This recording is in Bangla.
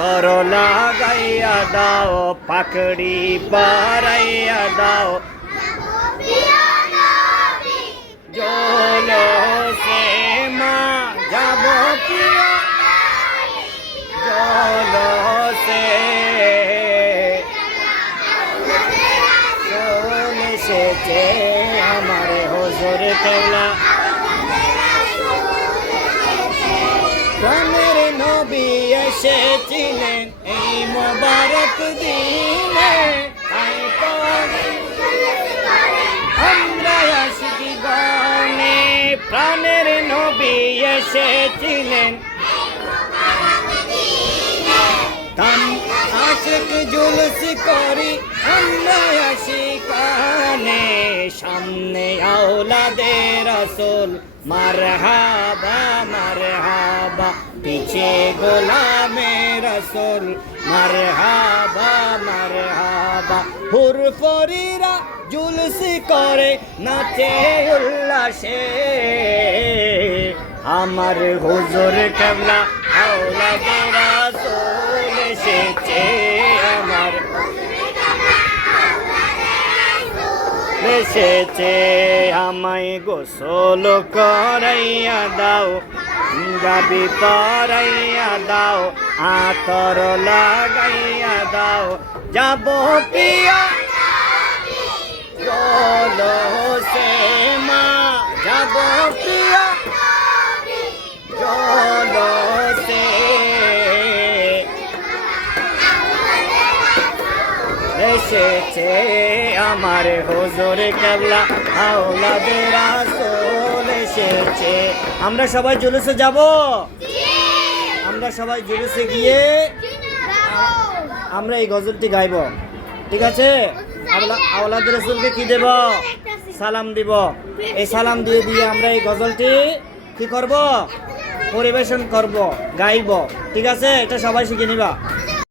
আতর লাগাইয়া দাও পাকড়ি বাড়াইয়া দাও জলসে মা যাব প্রিয় জলসে চলে এসেছে আমার হুজুর কেবলা প্রাণের নবী এসেছিলেন এই মোবারক দিনে আমরা আশিকি গানে প্রাণের নবী এসেছিলেন আশিক জুলুস করি আমরা আশিকানে সামনে আওলাদে রাসূল মারহাবা মারহাবা পিছে গোলামে রাসূল মারহাবা মারহাবা হুরফরিরা জুলুস করে নাচে উল্লাসে আমার হুজুর কেবলা আওলাদে রাসূল এসেছে আমার এসেছে আমায় গোসল করাইয়া দাও গাবি পরাইয়া দাও আতর লাগাইয়া দাও যাব প্রিয় জলসে মা যাব প্রিয় জলসে এসেছে আমার হুজুর কেবলা আওলাদে রাসূল এসেছে আমরা সবাই জুলুসে যাব আমরা সবাই জুলুসে গিয়ে আমরা এই গজলটি গাইব ঠিক আছে আওলাদে রাসূলকে কি দেব সালাম দিব এই সালাম দিয়ে দিয়ে আমরা এই গজলটি কি করব পরিবেশন করব গাইব ঠিক আছে এটা সবাই শিখে নিবা।